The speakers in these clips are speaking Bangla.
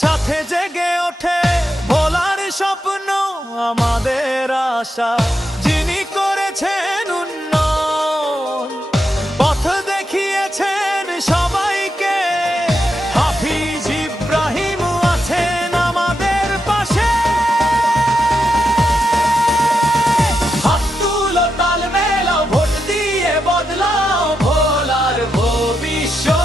সাথে জেগে ওঠে ভোলার স্বপ্ন আমাদের আশা, যিনি করেছেন উন্নয়ন, পথ দেখিয়েছেন সবাইকে। হাফিজ ইব্রাহিম আছেন আমাদের পাশে। হাত তুলো, তাল মেলাও, ভোট দিয়ে বদলাও ভোলার ভবিষ্যৎ।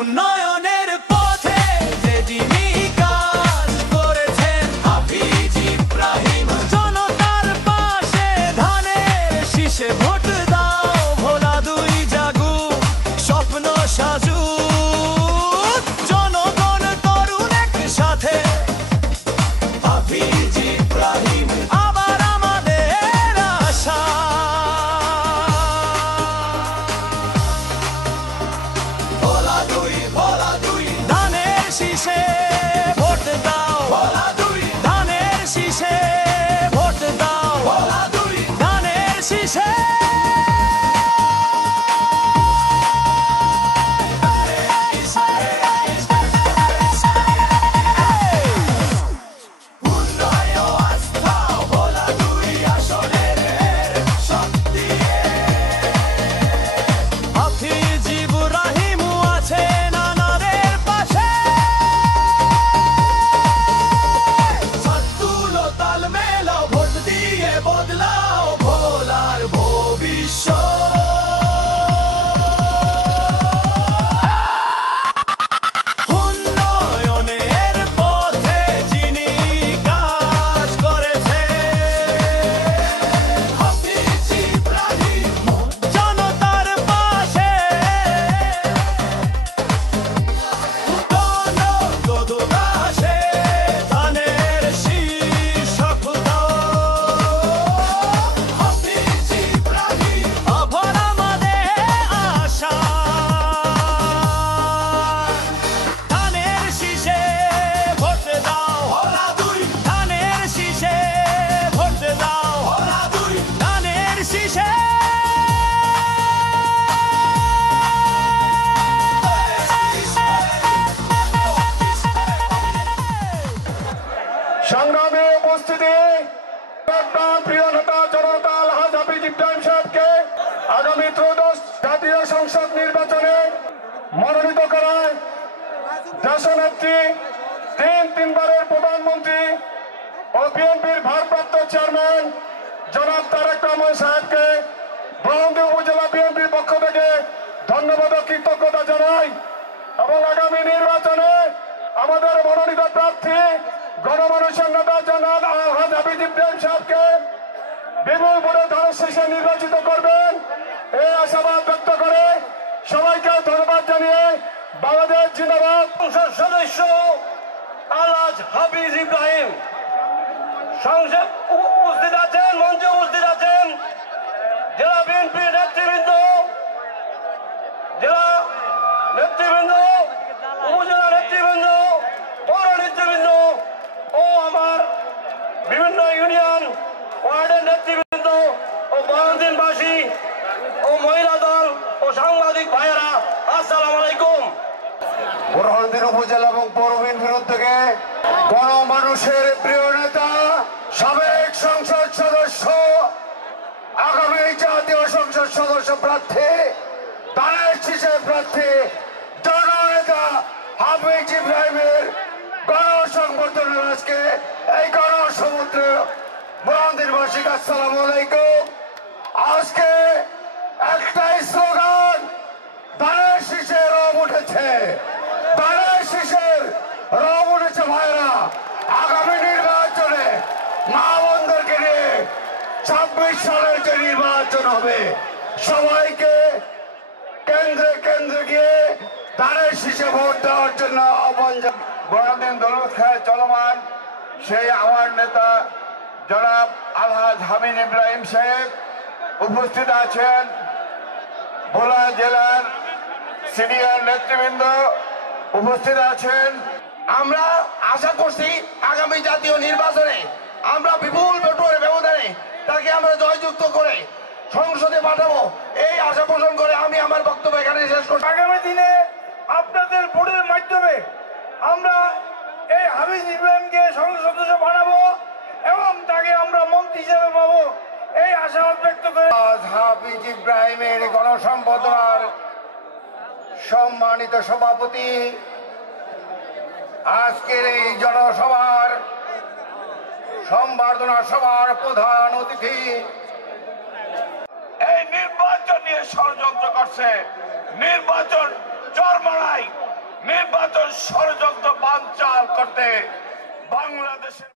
উন্নয়নের পথে যে যিনি কাজ করেছেন হাফিজ ইব্রাহিম, জনতার পাশে ধানের শীষে ভোট দাও, ভোলা দুই জাগুক, স্বপ্ন সাজুক, জনগণ তরুণ একসাথে। হাফিজ ইব্রাহিম আবার আমাদের আশা। ভোলা দুই ধানের শীষে ভোট দাও, ভোলা দুই ধানের শীষে ভোট দাও, ভোলা দুই ধানের শীষে। হাফিজ ইব্রাহিম আছেন আমাদের পাশে। হাত তুলো, তাল মেলাও, ভোট দিয়ে বদলাও ভোলার ভবিষ্যৎ। উন্নয়নের পথে যিনি কাজ করেছেন হাফিজ ইব্রাহিম, জনতার পাশে। জনগণ আসে ধানের শীষ দাও, হাফিজ ইব্রাহিম আবার আমাদের আশা। ধানের শীষে ভোট দাও, ভোলা দুই ধানের শীষে ভোট দাও, ভোলা দুই ধানের শীষে। সংগ্রামে উপস্থিতি, প্রিয় নেতা জনতা আলহাজ হাফিজ ইব্রাহিম সাহেবকে আগামী ত্রয়োদশ জাতীয় সংসদ নির্বাচনে মনোনীত করায় দেশনেত্রী তিনবারের প্রধানমন্ত্রী ও বিএনপির ভারপ্রাপ্ত চেয়ারম্যান জনাব তারেক রহমান সাহেবকে ব্রাহ্মণী উপজেলা বিএনপির পক্ষ থেকে ধন্যবাদ ও কৃতজ্ঞতা জানাই। এবং আগামী নির্বাচনে আমাদের মনোনীত প্রার্থী গণমানুষের নেতা জনাব আলহাজ হাফিজ ইব্রাহিম সাহেবকে বিপুল ভোটে ধানের শীষে নির্বাচিত করবেন এই আশাবাদ ব্যক্ত করে সবাইকে ধন্যবাদ জানিয়ে বাংলাদেশ জিন্দাবাদ। সংসদ সদস্য আলহাজ হাফিজ ইব্রাহিম সংসদ উপস্থিত আছেন, মঞ্চে উপস্থিত আছেন জেলা বিএনপি নেতৃবৃন্দ, জেলা নেতৃবৃন্দ, উপজেলা নেতৃবৃন্দ, পৌর নেতৃবৃন্দ ও আমার বিভিন্ন ইউনিয়ন ওয়ার্ডের নেতৃবৃন্দ ও বড়দিনবাসী ও মহিলা দল ও সাংবাদিক ভাইয়েরা, আসসালামু আলাইকুম। বুরহানউদ্দিন উপজেলা এবং পৌর বিএনপির উদ্যোগে গণমানুষের প্রিয় নেতা, সাবেক সংসদ সদস্য, আগামী জাতীয় সংসদ সদস্য প্রার্থী, ধানের শীষের প্রার্থী জননেতা হাফিজ ইব্রাহিমের গণসংবর্ধনের আজকে এই গণসমুদ্র বুরহানউদ্দিনবাসীকে আসসালামু আলাইকুম। আজকে একটাই স্লোগান, ধানের শীষে রব উঠেছে, ধানের শীষের রব উঠেছে ভাইরা। আগামী নির্বাচনে মা বন্ধুকে নিয়ে 26 সালের যে নির্বাচন হবে, সবাইকে কেন্দ্রে কেন্দ্রে গিয়ে ধানের শীষে ভোট দেওয়ার জন্য আহ্বান জানাই। বড়দিন দৌলত খায় চলমান সেই আমার নেতা জনাব আলহাজ হাফিজ ইব্রাহিম সাহেব উপস্থিত আছেন। ভোলা জেলার সিনিয়র নেতৃবৃন্দ উপস্থিত আছেন। আমরা আশা করছি আগামী জাতীয় নির্বাচনে আমরা বিপুল ভোটের ব্যবধানে তাকে আমরা জয়যুক্ত করে সংসদে পাঠাবো, এই আশা পোষণ করে আমি আমার বক্তব্য এখানে এখানে শেষ করছি। আগামী দিনে আপনাদের ভোটের মাধ্যমে আমরা এই হাফিজ ইব্রাহিমকে সংসদ সদস্য বানাবো এবং তাকে আমরা মন্ত্রী হিসেবে পাবো, এই আশাবাদ ব্যক্ত করে আজ হাফিজ ইব্রাহিমের গণসম্বর্ধনার সম্মানিত সভাপতি, আজকের এই জনসভার সম্বর্ধনা সভার প্রধান অতিথি, এই নির্বাচন নিয়ে ষড়যন্ত্র করছে, নির্বাচন চরমারাই, নির্বাচন ষড়যন্ত্র বানচাল করতে বাংলাদেশের